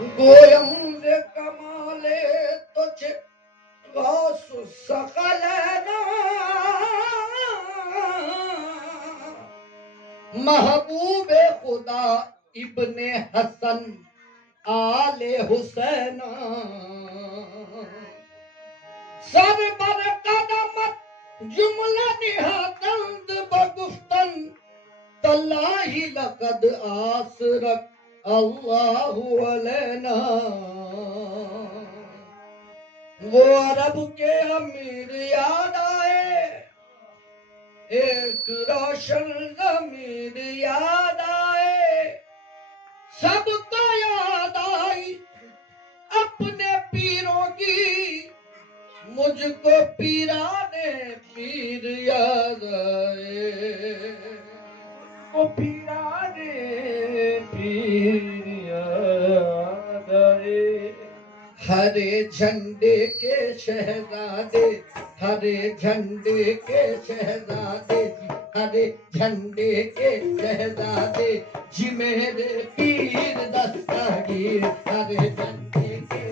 गोयम रे कमाले तुझ गासु सकलना महबूबे खुदा इब्ने हसन आले हुसैना सरबर कदमत जुमला निहातंद बगुफ्तन तल्लाही लकद आसरक अल्लाहु अलैना। वो अरब के अमीर याद आए, एक रोशन ज़मीर याद आए, सबको याद आई अपने पीरों की, मुझको पीराने पीर याद आए, को पीराने पीर याद आए। हरे झंडे के शहजादे, हरे झंडे के शहजादे, हरे झंडे के शहजादे जी मेरे पीर दस्तगीर। हरे झंडे के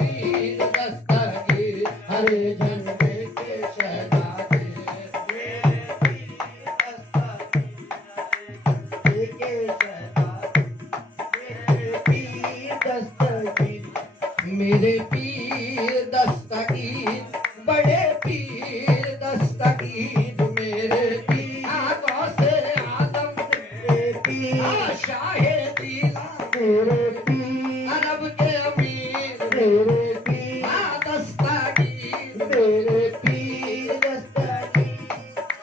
पीर दस्तगीर, हरे झंडे के शहजादे मेरे पीर दस्तगीर, बड़े पीर दस्तगीर मेरे पीर गौसे आदम मेरे पीर शाहे दीला मेरे पीर अरब के अमीर मेरे पीर दस्तगीर मेरे पीर दस्तगीर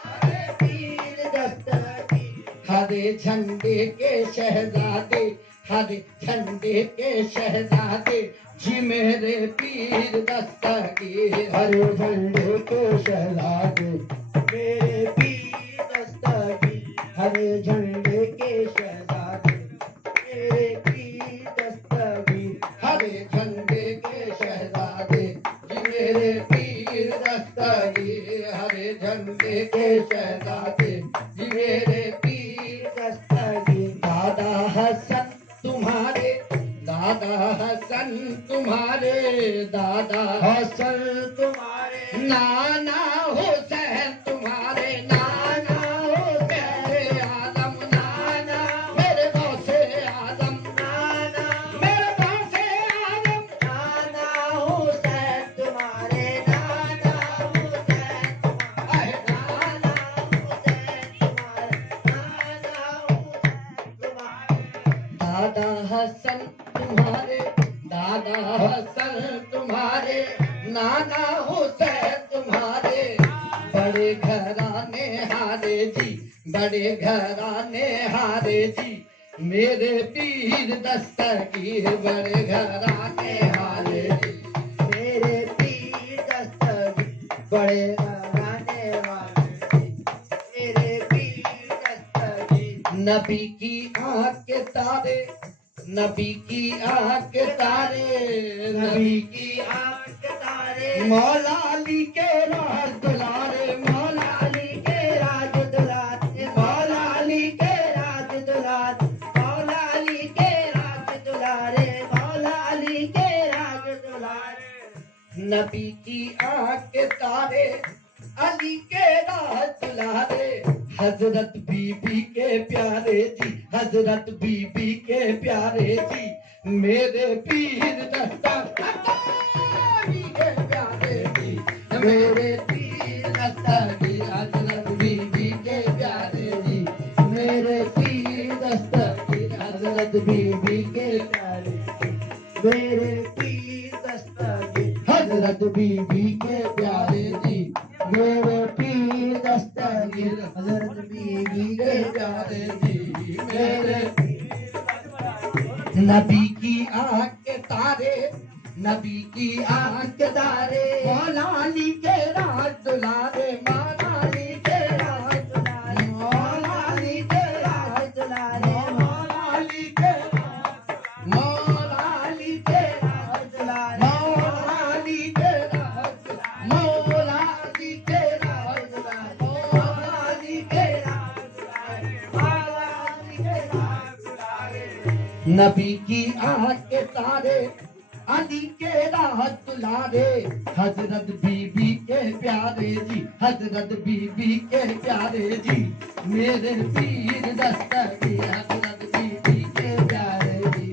हरे पीर दस्तगीर। हरे झंडे के शहजादे, हरे झंडे के शहजादे जी मेरे पीर दस्तगीर। हरे झंडे के शहजादे मेरे पीर दस्तगीर, हरे झंडे के शहजादे मेरे पीर दस्तगीर। हरे झंडे के शहजादे जी मेरे पीर दस्तगीर, हरे झंडे के शहजादे जी मेरे पीर दस्तगीर। दादा हसन तुम्हारे, दादा हसन तुम्हारे, दादा हसन तुम्हारे, नाना हुसैन तुम्हारे, नाना हुसैन आदम, नाना मेरे गौसे आदम, नाना मेरे गौसे आदम, नाना हुसैन तुम्हारे, नाना हुसैन तुम्हारे, नाना हुसैन तुम्हारे, दादा हसन तुम्हारे, दादा हसन तुम्हारे, नाना हुसैन तुम्हारे, बड़े घराने हारे जी, बड़े घराने हारे जी मेरे पीर दस्तगीर। बड़े घराने हारे जी मेरे पीर दस्तगीर, बड़े घराने वाले मेरे पीर दस्तगीर। नबी की आँख के तारे, नबी की आँख के तारे, नबी की आँख के तारे, मौला अली के राज दुलारे, मौला अली के राज दुलारे, मौला अली के राज दुलारे, मौला अली के राज दुलारे, मौला अली के राज दुलारे। नबी की आँख के तारे, अली के राज दुलारे, हजरत बीबी के प्यारे जी, हजरत बीबी के प्यारे जी मेरे पीर दस्तगीर के प्यारे जी, मेरे पीर दस्तगीर। हजरत बीबी के प्यारे जी मेरे पीर दस्तगीर, हजरत बीबी के प्यारे मेरे पीर दस्तगीर, हजरत बीबी के प्यारे जी मेरे पीर दस्तगीर, हजरत बीबी के प्यारे जी मेरे। नबी की आँख के तारे, नबी की आँख के तारे, मौला अली के राज दुलारे, मौला अली के राज दुलारे, मौला अली के राज दुलारे, मौला अली के मौला अली के राज दुलारे, मौला अली के राज, मौला अली के राज दुलारे, मौला अली के राज दुलारे, मौला अली के राज दुलारे। नबी की आंख के तारे अली के राहत दुलारे हजरत बीबी के प्यारे जी हजरत बीबी के प्यारे जी मेरे पीर दस्तगीर हजरत बीबी के प्यारे जी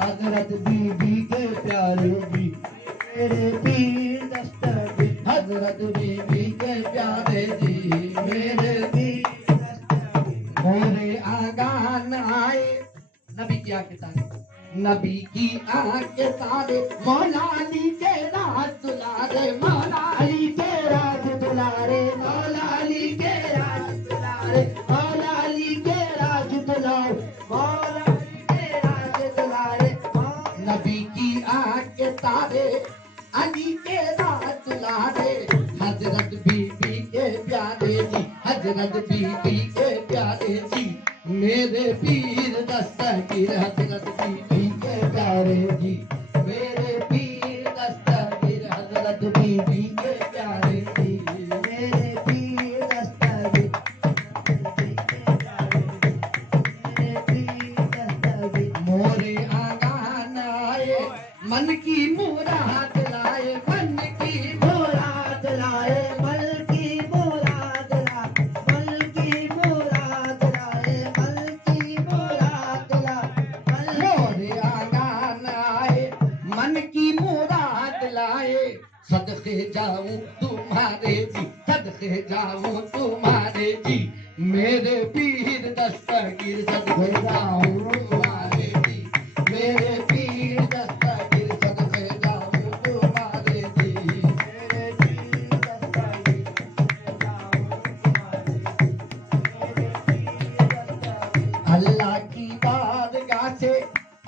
हजरत बीबी के प्यारे जी मेरे पीर दस्तगीर हजरत बीबी के प्यारे जी मेरे पीर दस्तगीर मोरे आंगन आए नबी की आंख के तारे नबी की आंख के तारे मौला अली के राज दुलारे मौला अली के राज दुलारे मौला अली के राज दुलारे मौला अली के राज दुलारे मौला अली के राज दुलारे नबी की आंख के तारे अली के राज दुलारे हजरत बीबी के प्यारे जी हजरत बीबी के प्यारे जी मेरे पीर दस्तगीर हजरत बीबी के प्यारे जी मेरे पीर दस्तगीर हजरत बीबी के प्यारे जी मेरे पीर दस्तगीर मेरे पीर दस्तगीर मोरे आंगन आए मन की मुराद लाए मन की मुराद लाए मन की मुराद लाए मन की मुराद लाए मन की मुराद लाए मोरे आंगन आए मन की मुराद लाए सदके जाऊं तुम्हारे जी सदके जाऊं तुम्हारे जी मेरे पीर दस्तगीर सदके जाऊं तुम्हारे जी मेरे पीर दस्तगीर सदके जाऊं तुम्हारे जी मेरे पीर दस्तगीर सदके जाऊं तुम्हारे मेरे पीर दस्तगीर अल्लाह की बारगाह से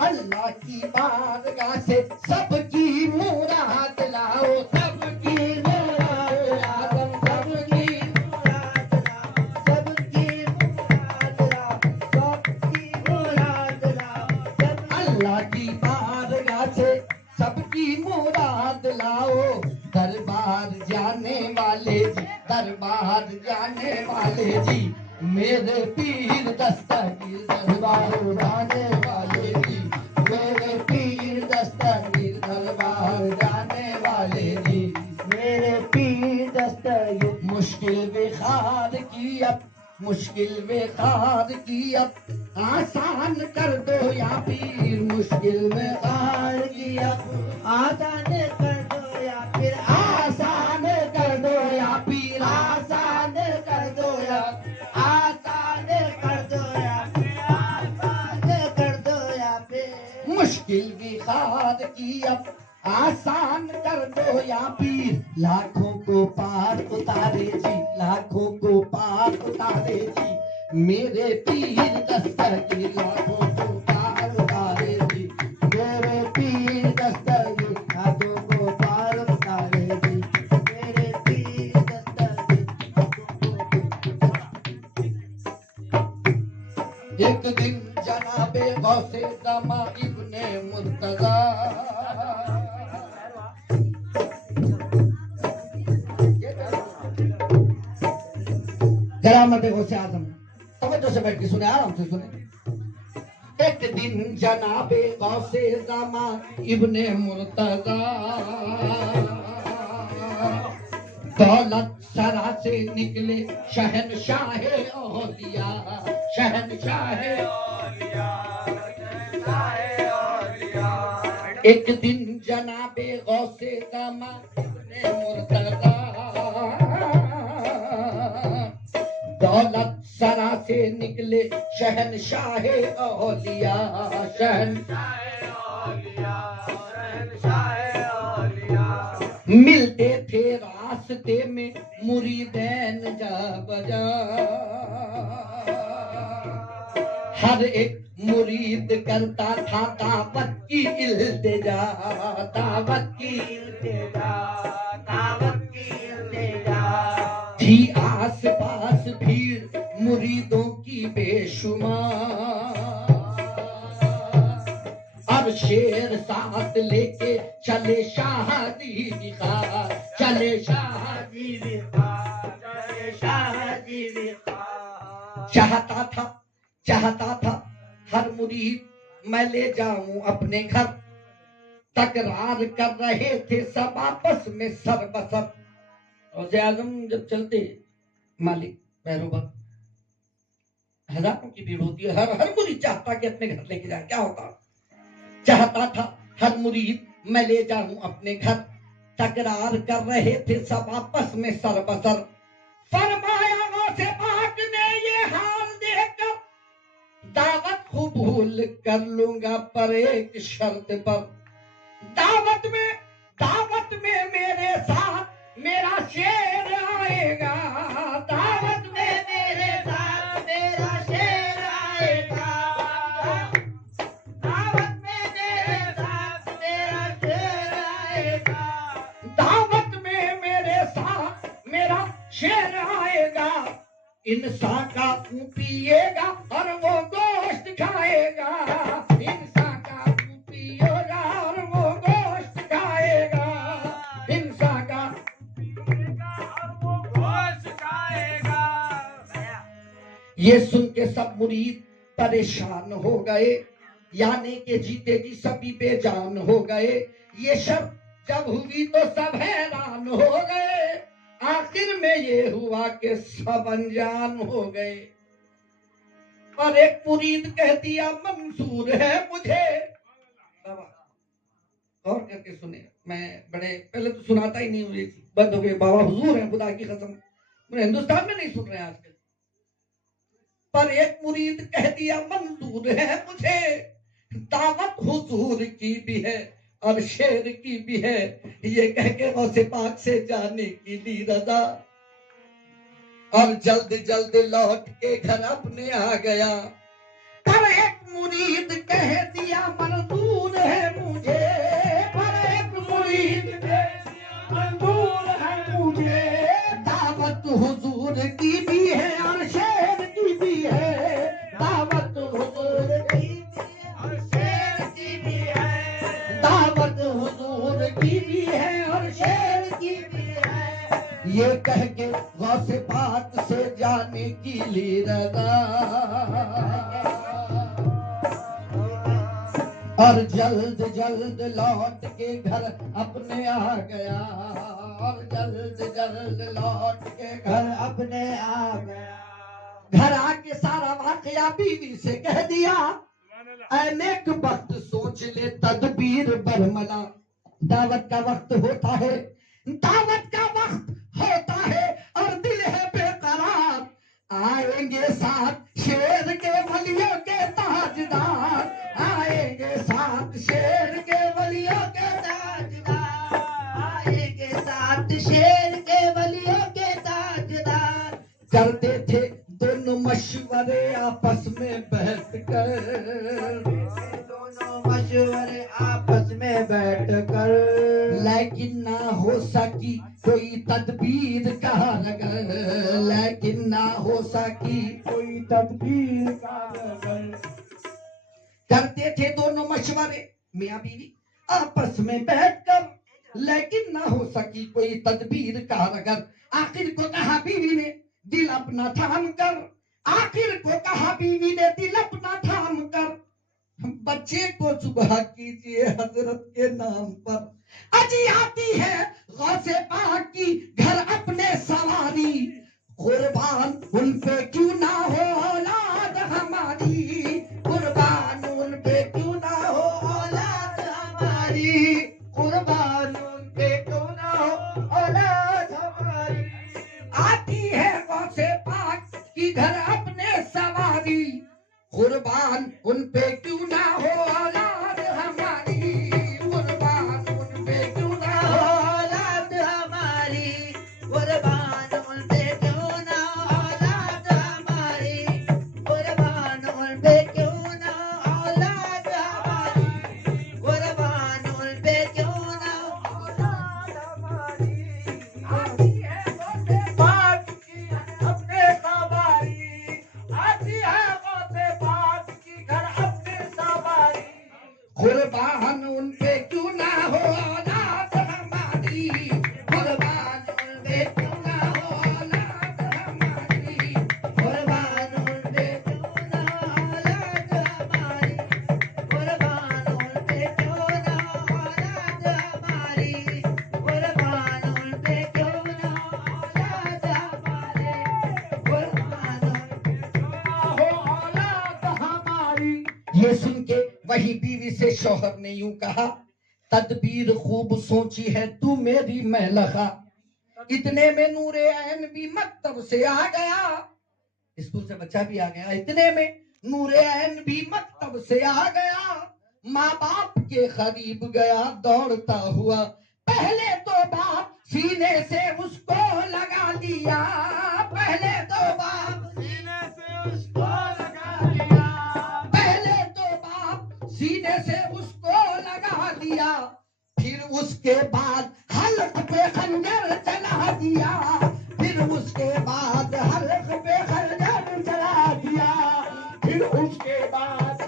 अल्लाह की बारगाह से सबकी मुराद लाओ सबकी मुराद लाओ सबकी मुराद लाओ सबकी मुराद लाओ सबकी मुराद लाओ अल्लाह की बारगाह से सबकी मुराद लाओ दरबार जाने वाले जी दरबार जाने वाले जी मेरे पीर दस्तगीर दरबार जाने वाले जी मेरे पीर दस्तगीर दरबार जाने वाले जी मेरे पीर दस्तगीर मुश्किल बेखार की अब मुश्किल बेखार की अब आसान कर दो या पीर मुश्किल बेखार की अब आसान कर दो या फिर आसान कर दो या पीर आसान कर दो या आसान कर दो या फिर आसान कर दो या फिर मुश्किल बेखार की अब आसान कर दो या पीर लाखों को पार उतारे जी लाखों को पार उतारे जी मेरे पीर दस्तगीर लाखों को पार उतारे जी मेरे पीर दस्तगीर लाखों को पार उतारे जी मेरे पीर दस्तगीर एक दिन जनाबे गौसे दमा इब्ने मुर्तजा करामत गौसे आजम तवज्जो से बैठ के सुने आराम से सुने एक दिन जनाबे गौसे दमा इब्ने मुर्तजा दौलत सरा से निकले शहनशाहे औलिया शहनशाहे औलिया एक दिन जनाबे गौसे दमा इब्ने मुर्तजा दौलत सरा से निकले शहनशाहे औलिया शहनशाहे औलिया मिलते थे रास्ते में मुरीदैन जा बजा हर एक मुरीद करता था दावत की इल्तिजा दावत की इल्तिजा दावत की इल्तिजा थी आस पास भीड़ मुरीदों की बेशुमार अब शेर साथ लेके चले शादी दिखा चले शादी दिखा चले शादी दिखा चाहता था चाहता था हर मुरीद मैं ले जाऊं अपने घर, तकरार कर रहे थे सब आपस में सरबसर। गौसे आजम जब चलते मालिक पैरों पर हजारों की भीड़ होती है, हर मुरीद चाहता कि अपने घर लेके जाए। क्या होता, चाहता था हर मुरीद मैं ले जाऊं अपने घर, तकरार कर रहे थे सब आपस में सरबसर। फरमाया गौसे पाक ने ये हाल देखकर, दावत कबूल कर लूंगा पर एक शर्त पर। दावत में मेरे साथ मेरा शेर आएगा, दावत में मेरे साथ मेरा शेर आएगा, दावत में मेरे साथ मेरा शेर आएगा, दावत में मेरे साथ मेरा शेर आएगा। इंसान का मुंह पिएगा और वो गोश्त खाएगा, इंसान का मुंह पिएगा और वो गोश्त खाएगा, इंसान का और वो गोश्त खाएगा। ये सुन के सब मुरीद परेशान हो गए, यानी के जीते जी सभी बेजान हो गए। ये शर्त जब हुई तो सब हैरान हो गए, आखिर में ये हुआ कि सब अनजान हो गए। और एक मुरीद कह दिया मंजूर है मुझे। बाबा और करके सुने, मैं बड़े पहले तो सुनाता ही नहीं हुई थी, बंद हो गए। बाबा हुजूर है, खुदा की कसम मेरे हिंदुस्तान में नहीं सुन रहे आजकल। पर एक मुरीद कह दिया मंजूर है मुझे, दावत हुजूर की भी है और शेर की भी है। ये कह के गौसे पाक से जाने की ली रजा, और जल्द जल्द लौट के घर अपने आ गया। पर एक मुरीद कह दिया मंजूर है मुझे, पर एक मुरीद कह दिया मंजूर है मुझे, दावत हुजूर की भी है और शेर की भी है, दावत हुजूर की भी और शेर की भी है, दावत हुजूर की भी है और शेर की भी है। ये कह के गौसे पाक से जाने की ली रजा, और जल्द जल्द लौट के घर अपने आ गया, और जल्द जल्द लौट के घर अपने आ गया। घर आके सारा वाकया बीवी से कह दिया, अनेक वक्त सोच ले तदबीर बरमला। दावत का वक्त होता है, दावत का वक्त होता है और दिल है बेकरार। आएंगे साथ शेर के वलियों के ताजदार, आएंगे साथ शेर के वलियों के ताजदार, आएंगे साथ शेर के वलियों के ताजदार। करते थे दोनों मशवरे आपस में बैठकर, दोनों मशवरे आपस में बैठकर, लेकिन ना हो सकी कोई तदबीर कारगर, लेकिन ना हो सकी कोई तदबीर कारगर। करते थे दोनों मशवरे मियां बीवी आपस में बैठकर, लेकिन ना हो सकी कोई तदबीर कारगर। आखिर को कहा बीवी ने दिल अपना थाम कर, आखिर को कहा बीवी ने दिल अपना थाम कर, बच्चे को सुबह कीजिए हजरत के नाम पर। अजी आती है गौसे पाक की घर अपने सवारी, कुर्बान उन पे क्यों ना हो औलाद हमारी, कुर्बान उन पे क्यों ना हो औलाद हमारी, कुर्बान उन पे क्यों ना हो औलाद हमारी। आती है गौसे पाक की घर अपने सवारी, कुर्बान उन पे क्यों ना हो औलाद हमारी, कुर्बान उन पे क्यों ना हो औलाद हमारी, कुर्बान उन पे क्यों ना औलाद हमारी, कुर्बान उन पे क्यों ना औलाद हमारी, कुर्बान उन पे क्यों ना औलाद हमारी। आती है गौसे पाक की अपने सवारी, आती है गौसे पाक की घर अपने सवारी। ये सुन के वही बीवी से शौहर ने यूं कहा, तदबीर खूब सोची है तू मेरी महलखा। इतने में नूरे ऐन भी मकतब से आ गया, स्कूल से बच्चा भी आ गया। इतने में नूरे ऐन भी मकतब से आ गया, माँ बाप के करीब गया दौड़ता हुआ। पहले तो बाप सीने से उसको लगा दिया, पहले तो बाप सीने से उसको लगा दिया, पहले तो बाप सीने से उसको लगा दिया। फिर उसके बाद हल्क पे खंजर चला दिया, फिर उसके बाद हल्क पे खंजर चला दिया, फिर उसके बाद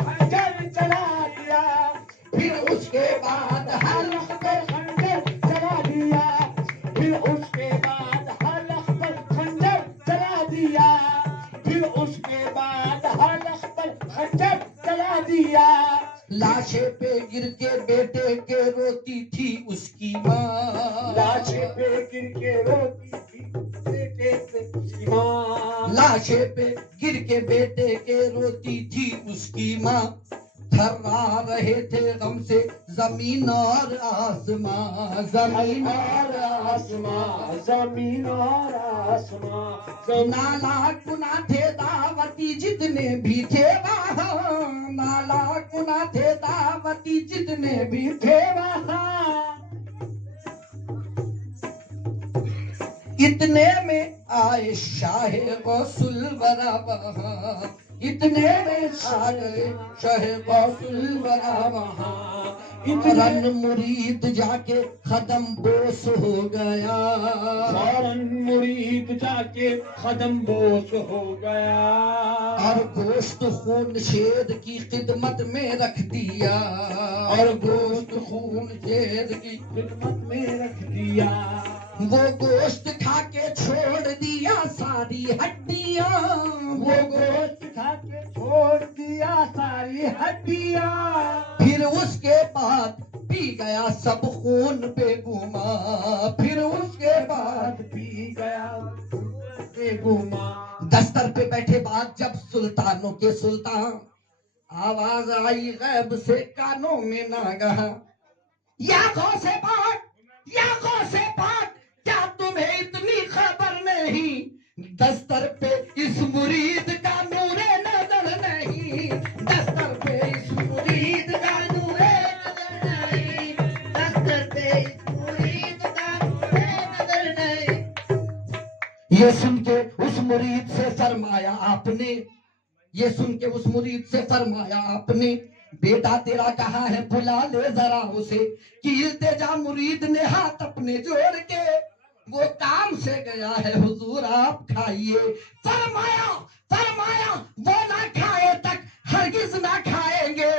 खंजर चला दिया, फिर उसके बाद हल्क पे खंजर चला दिया, फिर उसके बाद हल्क पे खंजर चला दिया, फिर उसके बाद हल्क पे खंजर चला दिया। लाशे पे गिर के बेटे के रोती थी उसकी माँ, लाशे पे गिर के रोती थी बेटे पे उसकी माँ, लाशे पे गिर के बेटे के रोती थी उसकी माँ। थर्रा रहे थे गम से जमीन और आसमां, जमीन और आसमां, जमीन और आसमां। नाला कुना थे दावती जितने भी थे वहाँ, नाला कुना थे दावती जितने भी थे वहाँ। इतने में आए शाह गौसुल वरा वहाँ, इतने में आ गए शाह गौसुल वरा वहाँ। फौरन मुरीद जाके खदम बोस हो गया, फौरन मुरीद जाके खदम बोस हो गया, और गोश्त खून शेर की खिदमत में रख दिया, और गोश्त खून शेर की खिदमत में रख दिया। वो गोश्त खा के छोड़ दिया सारी हड्डियां, वो गोश्त खा के छोड़ दिया सारी हड्डियां। फिर उसके बाद पी गया सब खून बेगुमा, फिर उसके बाद पी गया बेगुमा। दस्तर पे बैठे बाद जब सुल्तानों के सुल्तान, आवाज आई गैब से कानों में नागा, या गौसे पाक, या गौसे पाक, क्या तुम्हें इतनी खबर नहीं, दस्तर पे इस मुरीद का नूरे नजर नहीं, दस्तर पे इस मुरीद का नूरे नजर नहीं, दस्तर पे इस मुरीद का नूरे नजर नहीं। ये सुन के उस मुरीद से फरमाया आपने, ये सुन के उस मुरीद से फरमाया आपने, बेटा तेरा कहाँ है बुला ले जरा उसे। कि इल्तिजा मुरीद ने हाथ अपने जोड़ के, वो काम से गया है हुजूर आप खाइए। फरमाया फरमाया वो ना खाए तक हरगिज ना खाएंगे,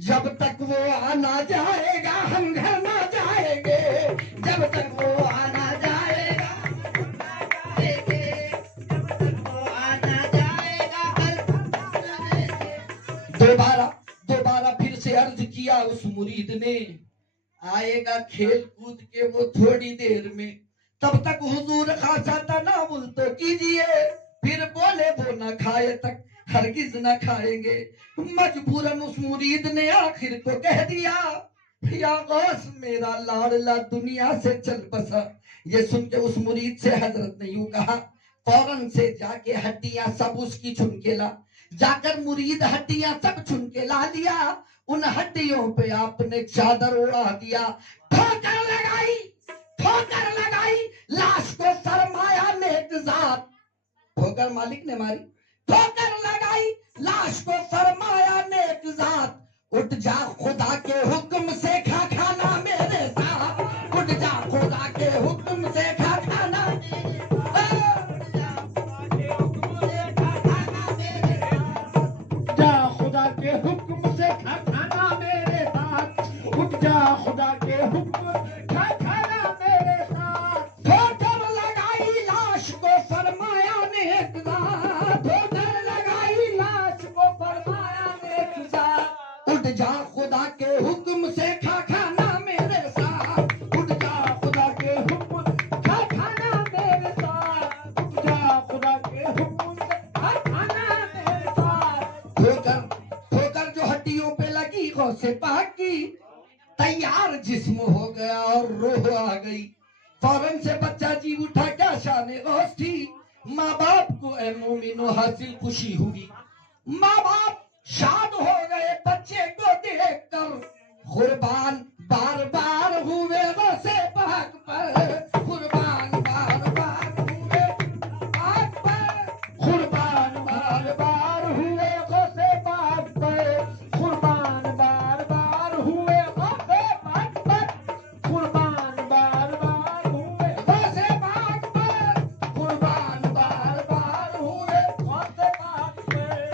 जब तक वो आना जाएगा हम घर ना जाएंगे, जब तक वो आना जाएगा हम ना जाएंगे, जब तक वो आना जाएगा हम ना जाएंगे। दोबारा फिर से अर्ज किया उस मुरीद ने, आएगा खेल कूद के वो थोड़ी देर में, तब तक हुजूर खासा तनावुल तो कीजिए। फिर बोले वो न खाए तक हरगिज न खाएंगे। मजबूरन उस मुरीद ने आखिर को कह दिया, या गौस मेरा लाडला दुनिया से चल बसा। ये सुन के उस मुरीद से हजरत ने यूं कहा, फौरन से जाके हड्डियां सब उसकी चुन के ला। जाकर मुरीद हड्डियां सब चुन के ला लिया, उन हड्डियों पे आपने चादर उड़ा दिया। ठोकर लगाई, ठोकर लगाई, लाश को फरमाया नेक जात, ठोकर मालिक ने मारी, ठोकर लगाई, लाश को फरमाया नेक जात, उठ जा खुदा के हुक्म से खा खाना मेरे साथ, उठ जा खुदा के हुक्म से खा खाना, जा खुदा के हुक्म से खा खाना मेरे साथ, उठ जा खुदा के हुक्म खा खाना मेरे साथ। ठोकर लगाई लाश को फरमाया नेक जात, ठोकर लगाई लाश को फरमाया नेक जात, उठ जा खुदा के हुक्म से खा खाना मेरे साथ, उठ जा खुदा के हुक्म खा से पाक की, तैयार जिस्म हो गया और रूह आ गई। फौरन से बच्चा जी उठा, क्या शान गौस थी। माँ बाप को ए मोमिनो हासिल खुशी हुई। माँ बाप शाद हो गए बच्चे को देखकर, कुर्बान बार बार हुए गौसे पाक पर, कुर्बान बार बार हुए पाक पर, कुर्बान बार बार हुए गौसे पाक पर, कुर्बान बार बार हुए गौसे पाक पर, कुर्बान बार बार हुए गौसे पाक पर, कुर्बान बार बार हुए गौसे पाक पर,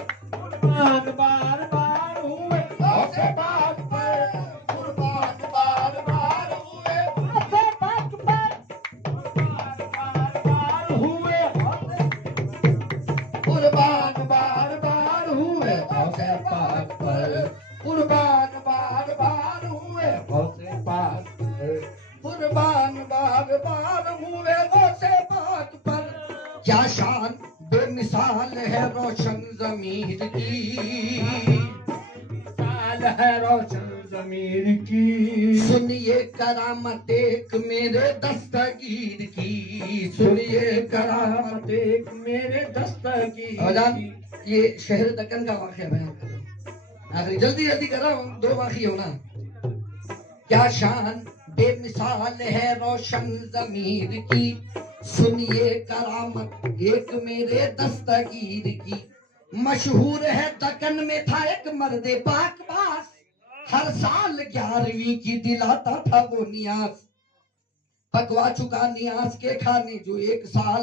कुर्बान बार बार हुए गौसे पाक पर, कुर्बान बार बार हुए गौसे पाक पर, कुर्बान बार बार हुए कुर्बान बार बार हुए गौसे पाक पर, कुर्बान बार बार हुए गौसे पाक पर, कुर्बान बार बार हुए गौसे पाक पर। क्या शान बेमिसाल है रोशन ज़मीर की, मिसाल है रोशन ज़मीर की। सुनिए करामत एक मेरे दस्तगीर की, सुनिए करामत एक मेरे दस्तगीर की। ये शहर दक्कन का वाक़या बयान कर रहा हूं। आखिरी जल्दी जल्दी कर रहा हूं, 2 वाक़ये होना। क्या शान बेमिसाल है रोशन ज़मीर की, सुनिए करामत एक मेरे दस्तगीर की। मशहूर है दक्कन में था एक मर्दे बाकबास, हर साल 11वीं की दिलाता था वो नियाज। पकवा चुका नियाज के खाने जो 1 साल,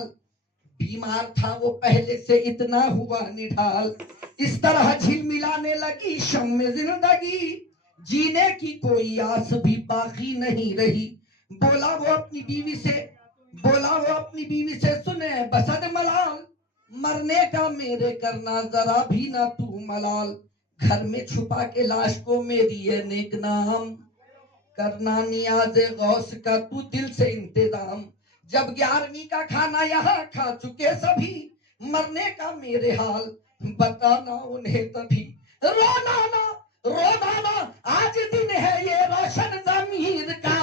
बीमार था वो पहले से इतना हुआ निढाल। इस तरह झिलमिलाने लगी शम्मे जिंदगी, जीने की कोई आस भी बाकी नहीं रही। बोला वो अपनी बीवी से, सुने बसद मलाल, मरने का मेरे करना जरा भी ना तू मलाल। घर में छुपा के लाश को मेरी ये नेक नाम, करना नियाज़े गौस का तू दिल से इंतजाम। जब 11वीं का खाना यहाँ खा चुके सभी, मरने का मेरे हाल बताना उन्हें तभी। रोना ना आज दिन है ये रोशन ज़मीर का,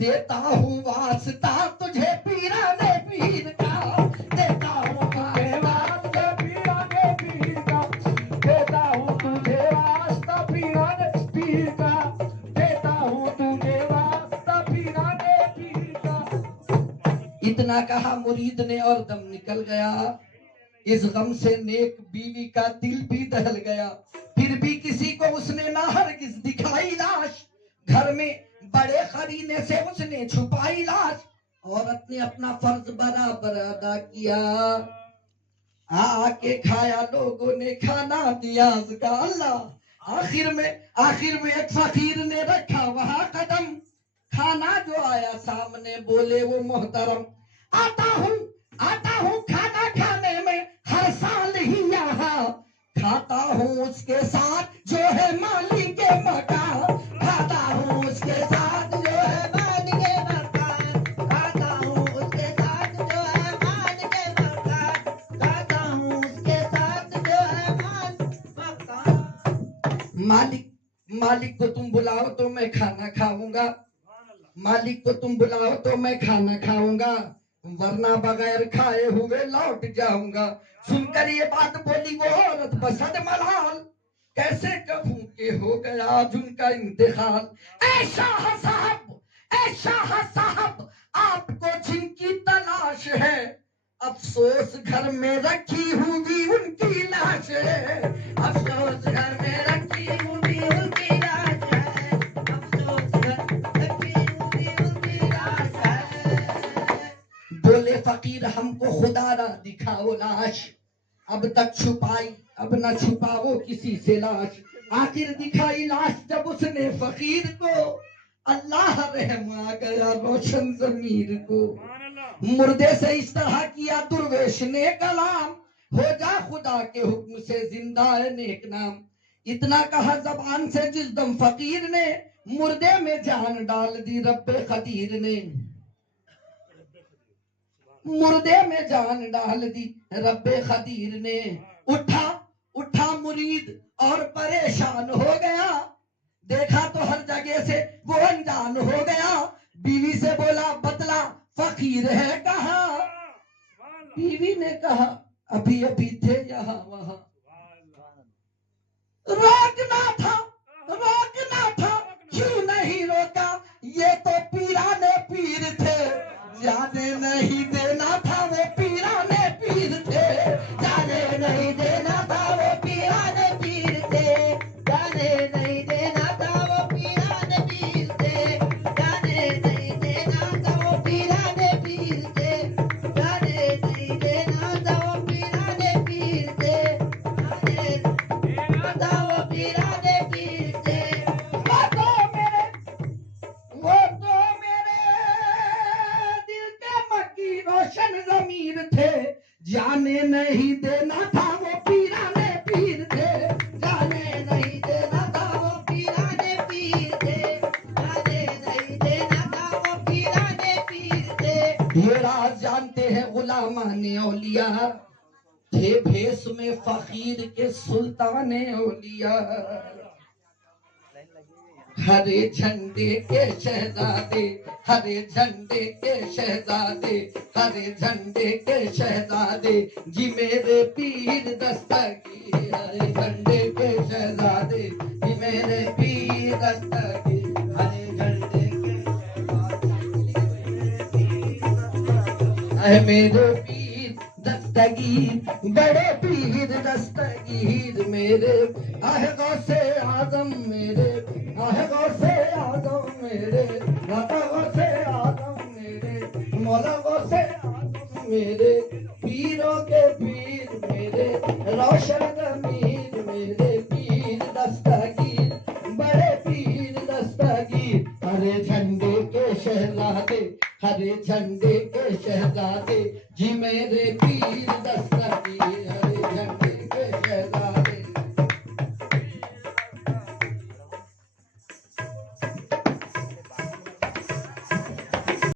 देता हूँ वास्ता तुझे पीराने पीर का, देता हूँ तुझे वास्ता पीराने पीर का, देता हूँ तुझे वास्ता पीराने पीर का, देता हूँ तुझे वास्ता पीराने पीर का। इतना कहा मुरीद ने और दम निकल गया। इस गम से नेक बीवी का दिल भी दहल गया। फिर भी किसी को उसने ना हरगिज दिखाई लाश, घर में बड़े खरीने से उसने छुपाई लाश। औरत ने अपना फर्ज बराबर अदा किया, आके खाया लोगों ने खाना दिया का अल्लाह। आखिर में एक फकीर ने रखा वहां कदम, खाना जो आया सामने बोले वो मोहतरम, आता हूँ खाना खाने में हर साल ही यहाँ, खाता हूँ उसके साथ जो है मालिक के मकान, खाता हूँ उसके साथ जो है मालिक के मकान, खाता हूँ उसके साथ जो है मालिक के मकान, खाता हूँ उसके साथ जो है मालिक को तुम बुलाओ तो मैं खाना खाऊंगा, मालिक को तुम बुलाओ तो मैं खाना खाऊंगा, वरना बगैर खाए हुए लौट जाऊंगा। सुनकर ये बात बोली वो औरत बसद मलाल, कैसे कहूं कि हो गया आज उनका इंतकाल। ऐसा साहब आपको जिनकी तलाश है, अफसोस घर में रखी हुई उनकी लाश है, अफसोस घर में रखी हुई उनकी लाश है, अफसोस घर रखी हुई उनकी लाश है। बोले फकीर हमको खुदा ना दिखाओ लाश, अब तक छुपाई अब न छुपाओ किसी से लाश। आखिर दिखाई लाश जब उसने फकीर को, अल्लाह रहम आ गया रोशन ज़मीर को। मुर्दे से इस तरह किया दुर्वेश ने कलाम, हो जा खुदा के हुक्म से जिंदा है नेक नाम। इतना कहा जबान से जिस दम फकीर ने, मुर्दे में जान डाल दी रब्बे खदीर ने, मुर्दे में जान डाल दी रब्बे खदीर ने। उठा मुरीद और परेशान हो गया, देखा तो हर जगह से वो अनजान हो गया। बीवी से बोला बतला फकीर है कहाँ। बीवी ने कहा अभी अभी थे यहाँ वहाँ। रोकना था क्यों नहीं रोका, ये तो पीराने पीर थे। जाने नहीं देना था वो पीराने पीर थे। जाने नहीं देना था वो पीराने पीर थे। जाने नहीं देना था वो पीराने पीर थे। जाने नहीं देना था वो पीराने पीर थे। जाने नहीं देना था वो पीराने पीर थे। जाने देना था वो पीराने पीर थे। वो तो मेरे दिल के मक्की रोशन ज़मीर थे। जाने नहीं देना था वो पीराने पीर थे। जाने नहीं देना था वो पीराने पीर थे। जाने नहीं देना था वो पीराने पीर थे। ये राज जानते हैं गुलामाने औलिया, थे भेष में फकीर के सुल्ताने औलिया। हरे झंडे के शहजादे, हरे झंडे के शहजादे, हरे झंडे के शहजादे, जी मेरे पीर दस्तगीर। हरे झंडे के शहजादे, जी मेरे पीर दस्तगीर। हरे झंडे के शहजादे, मेरे पीर दस्तगीर, बड़े पीर दस्तगीर मेरे। आह गौसे आजम मेरे, आह गौसे आजम मेरे, दाता गौसे आजम मेरे, मौला गौसे आजम मेरे। पीरों के पीर मेरे, रोशन ज़मीर मेरे, पीर दस्तगीर, बड़े पीर दस्तगीर। हरे झंडे के शहजादे, हरे झंडे के शहजादे, जी मेरे पीर